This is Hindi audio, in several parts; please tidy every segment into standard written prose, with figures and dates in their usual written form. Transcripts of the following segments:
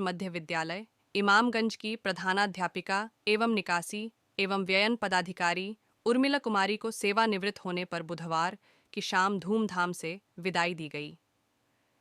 मध्य विद्यालय इमामगंज की प्रधानाध्यापिका एवं निकासी एवं व्ययन पदाधिकारी उर्मिला कुमारी को सेवानिवृत्त होने पर बुधवार की शाम धूमधाम से विदाई दी गई।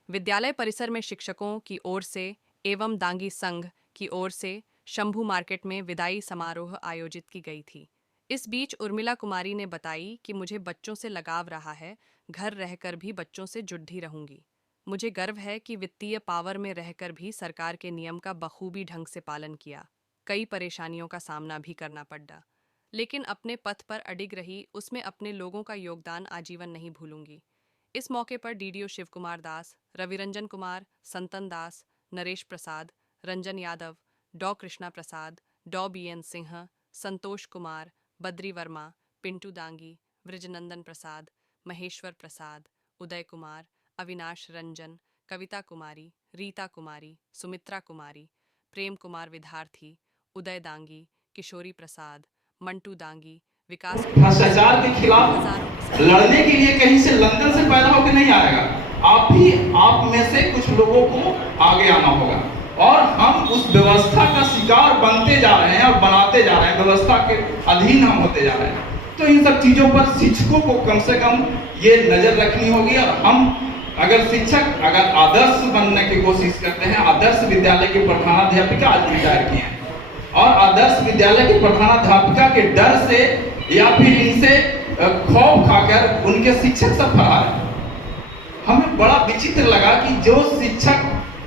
विद्यालय परिसर में शिक्षकों की ओर से एवं दांगी संघ की ओर से शंभू मार्केट में विदाई समारोह आयोजित की गई थी। इस बीच उर्मिला कुमारी ने बताई कि मुझे बच्चों से लगाव रहा है, घर रहकर भी बच्चों से जुड़ी रहूंगी। मुझे गर्व है कि वित्तीय पावर में रहकर भी सरकार के नियम का बखूबी ढंग से पालन किया। कई परेशानियों का सामना भी करना पड़ा, लेकिन अपने पथ पर अडिग रही, उसमें अपने लोगों का योगदान आजीवन नहीं भूलूंगी। इस मौके पर डीडीओ शिव कुमार दास, रविरंजन कुमार, संतन दास, नरेश प्रसाद, रंजन यादव, डॉ कृष्णा प्रसाद, डॉ BN सिंह, संतोष कुमार, बद्री वर्मा, पिंटू दांगी, वृजनंदन प्रसाद, महेश्वर प्रसाद, उदय कुमार, अविनाश रंजन, कविता कुमारी, रीता कुमारी, सुमित्रा कुमारी, प्रेम कुमार विद्यार्थी, उदय दांगी, किशोरी प्रसाद, मंटू दांगी, विकास भ्रष्टाचार के खिलाफ लड़ने के लिए कहीं से लंदन से पैदा होकर नहीं आएगा। आप में से कुछ लोगों को आगे आना होगा और हम उस व्यवस्था का शिकार बनते जा रहे हैं और बनाते जा रहे हैं, व्यवस्था के अधीन हम होते जा रहे हैं। तो इन सब चीजों पर शिक्षकों को कम से कम ये नजर रखनी होगी। और हम अगर शिक्षक आदर्श बनने की कोशिश करते हैं, आदर्श विद्यालय की प्रधानाध्यापिका आज रिटायर की हैं और आदर्श विद्यालय की प्रधानाध्यापिका के डर से या फिर इनसे खौफ खाकर उनके शिक्षक सब फरार हैं। हमें बड़ा विचित्र लगा कि जो शिक्षक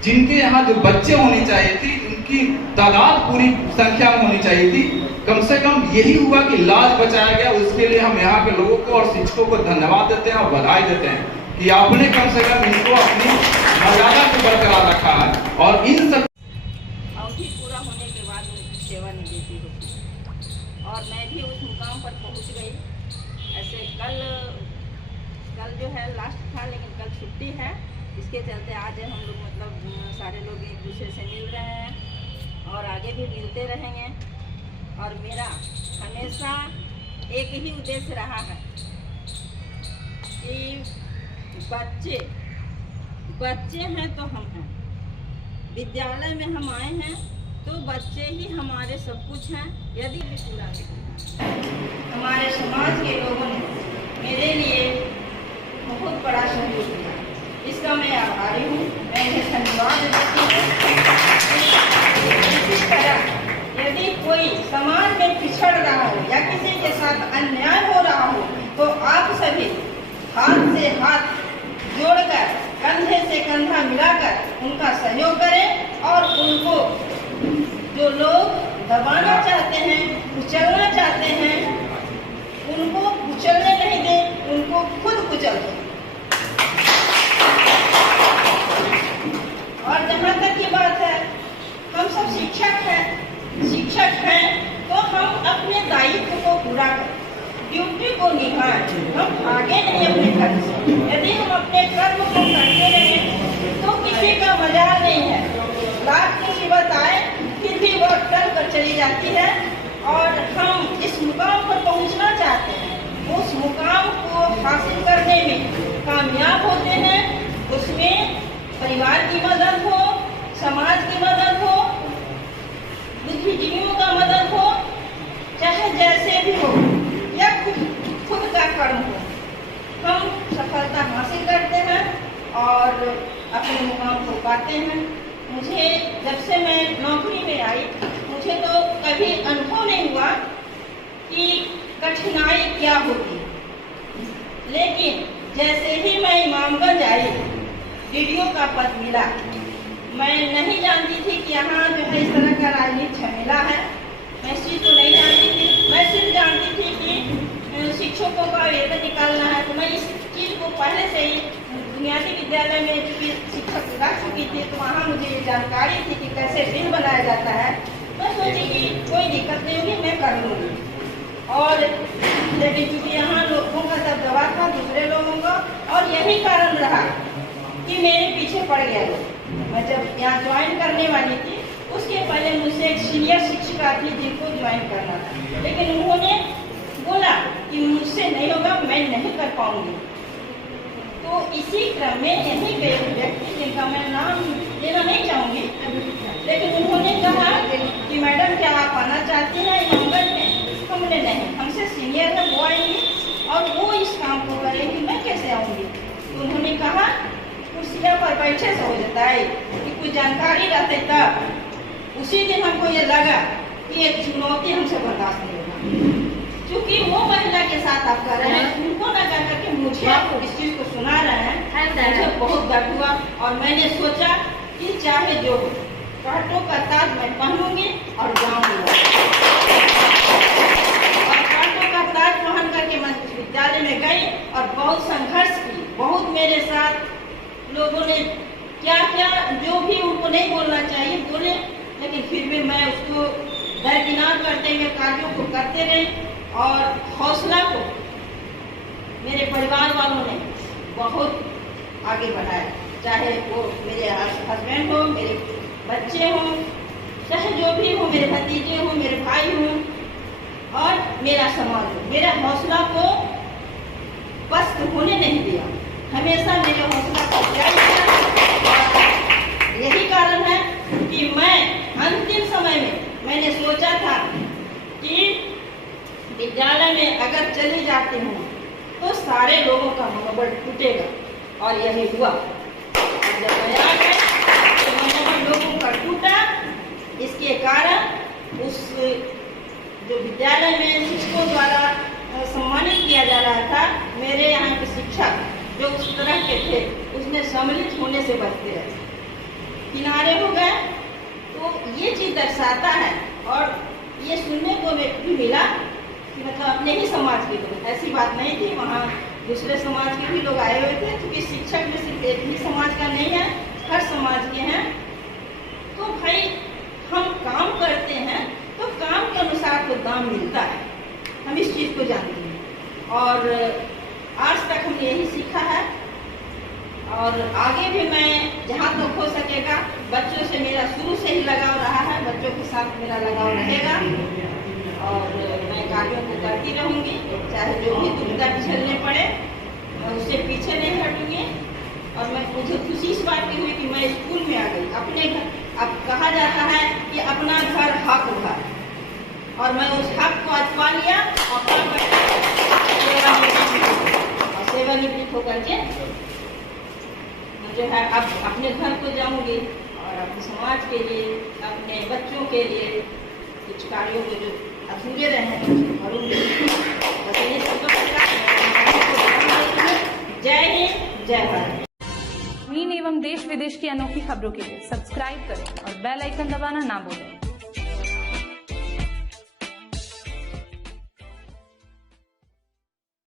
जिनके यहाँ जो बच्चे होने चाहिए थी, उनकी तादाद पूरी संख्या में होनी चाहिए थी, कम से कम यही हुआ कि लाज बचाया गया। उसके लिए हम यहाँ के लोगों को और शिक्षकों को धन्यवाद देते हैं और बधाई देते हैं कि आपने कम से कम इनको अपनी मर्यादा को बरकरार रखा है। और इन सब अवधि पूरा होने के बाद उनकी सेवानिवृत्ति होती और मैं भी उस मुकाम पर पहुँच गई। ऐसे कल जो है लास्ट था, लेकिन कल छुट्टी है, इसके चलते आज हम लोग मतलब सारे लोग एक दूसरे से मिल रहे हैं और आगे भी मिलते रहेंगे। और मेरा हमेशा एक ही उद्देश्य रहा है कि बच्चे हैं तो हम हैं, विद्यालय में हम आए हैं तो बच्चे ही हमारे सब कुछ हैं। यदि भी पूरा हमारे समाज के लोगों ने मेरे लिए बहुत बड़ा सहयोग किया, इसका मैं आभारी हूँ। मैं इन्हें धन्यवाद देती हूँ। इसी तरह यदि कोई समाज में पिछड़ रहा हो या किसी के साथ अन्याय हो रहा हो तो आप सभी हाथ से हाथ जोड़कर, कंधे से कंधा मिलाकर उनका सहयोग करें और उनको जो लोग दबाना चाहते हैं, कुचलना चाहते हैं, उनको कुचलने नहीं दें, उनको खुद कुचल दें। और जहाँ तक की बात है, हम सब शिक्षक हैं तो हम अपने दायित्व को पूरा करें, ड्यूटी को निभाएं, हम भागे नहीं अपने कर्म से। यदि हम अपने कर्म को करते रहें तो किसी का मजाल नहीं है। लाख मुसीबत आए फिर भी वह टल कर चली जाती है और हम इस मुकाम पर पहुंचना चाहते हैं। उस मुकाम को हासिल करने में कामयाब होते हैं, उसमें परिवार की मदद हो, समाज की मदद हो, बुद्धिजीवियों का मदद हो, चाहे जैसे भी हो, या खुद का कर्म हो, हम सफलता हासिल करते हैं और अपने मुकाम को पाते हैं। मुझे जब से मैं नौकरी में आई, मुझे तो कभी अनुभव नहीं हुआ कि कठिनाई क्या होती, लेकिन जैसे ही मैं इमामगंज आई, डीडीओ का पद मिला, मैं नहीं जानती थी कि यहाँ जो है इस तरह का राजनीतिक झमेला है। मैं इस चीज़ को नहीं जानती थी। मैं सिर्फ जानती थी कि शिक्षकों का वेतन निकालना है। तो मैं इस चीज़ को पहले से ही बुनियादी विद्यालय में चूँकि शिक्षक रह चुकी थी, तो वहाँ मुझे जानकारी थी कि कैसे बिल बनाया जाता है। मैं सोची कि कोई दिक्कत नहीं होगी, मैं कर लूँगी। और लेकिन चूँकि यहाँ लोगों का दबदबा था, दूसरे लोगों का, और यही कारण रहा कि मेरे पीछे पड़ गया लोग। मैं जब यहाँ ज्वाइन करने वाली थी, उसके पहले मुझसे एक सीनियर शिक्षिका थी जिनको ज्वाइन करना था, लेकिन उन्होंने बोला कि मुझसे नहीं होगा, मैं नहीं कर पाऊंगी। तो इसी क्रम में यही व्यक्ति जिनका मैं नाम लेना नहीं चाहूँगी, लेकिन उन्होंने कहा कि मैडम क्या आप आना चाहती हैं इमामगंज में? हमने नहीं, हमसे सीनियर है वो आएंगे और वो इस काम को करेंगी, मैं कैसे आऊँगी? तो उन्होंने कहा कुर्सियाँ पर बैठे से हो जाता है कि कुछ जानकारी रहते तब। उसी दिन हमको ये लगा कि एक चुनौती हमसे बर्दाश्त नहीं होगा, क्योंकि वो महिला के साथ आप कर रहे हैं, उनको ना कर करके मुझे आप इस चीज़ को सुना रहे हैं, मुझे बहुत दर्द हुआ। और मैंने सोचा कि चाहे जो हो, कांटों का ताज मैं पहनूंगी और जाऊंगी। और कांटों का ताज पहन करके मैं उस विद्यालय में गई और बहुत संघर्ष की। बहुत मेरे साथ लोगों ने क्या क्या जो भी उनको नहीं बोलना चाहिए बोले, लेकिन फिर भी मैं उसको दरकिनार करते हुए कार्यों को करते रहे। और हौसला को मेरे परिवार वालों ने बहुत आगे बढ़ाया, चाहे वो मेरे हस्बैंड हो, मेरे बच्चे हों, चाहे जो भी हो, मेरे भतीजे हों, मेरे भाई हों और मेरा समाज हो। मेरे हौसला को पस्त होने नहीं दिया, हमेशा मेरे हौसला को जारी किया। यही कारण है कि मैं अंतिम समय में मैंने सोचा था कि विद्यालय में अगर चली जाती हूँ तो सारे लोगों का मनोबल टूटेगा, और यही हुआ। और जब मैं आ गई तो मनोबल लोगों का टूटा। इसके कारण उस जो विद्यालय में शिक्षकों द्वारा सम्मानित किया जा रहा था, मेरे यहाँ के शिक्षक जो उस तरह के थे उसमें सम्मिलित होने से बचते रहे, किनारे हो गए। तो ये चीज़ दर्शाता है। और ये सुनने को भी मिला कि मतलब अपने ही समाज के लोग, ऐसी बात नहीं थी, वहाँ दूसरे समाज के भी लोग आए हुए थे, क्योंकि शिक्षक में सिर्फ एक ही समाज का नहीं है, हर समाज के हैं। तो भाई हम काम करते हैं तो काम के अनुसार तो दाम मिलता है, हम इस चीज़ को जानते हैं। और आज तक हमने यही सीखा है और आगे भी मैं जहाँ तक हो सकेगा, बच्चों से मेरा शुरू से ही लगाव रहा है, बच्चों के साथ मेरा लगाव रहेगा और मैं कार्यों को करती रहूँगी, चाहे जो भी दुविधा झेलने पड़े मैं उससे पीछे नहीं हटूँगी। और मैं मुझे खुशी इस बात की हुई कि मैं स्कूल में आ गई, अपने घर। अब कहा जाता है कि अपना घर हक घर, और मैं उस हक को आज पा लिया और सेवानिवृत्त होकर के जो है अब अपने घर को जाऊंगी और अपने समाज के लिए, अपने बच्चों के लिए कुछ कार्यों को जो अधूरे रहे करूँगी। बस यही सब। जय हिंद, जय भारत। एवं देश विदेश की अनोखी खबरों के लिए सब्सक्राइब करें और बेल आइकन दबाना ना भूलें।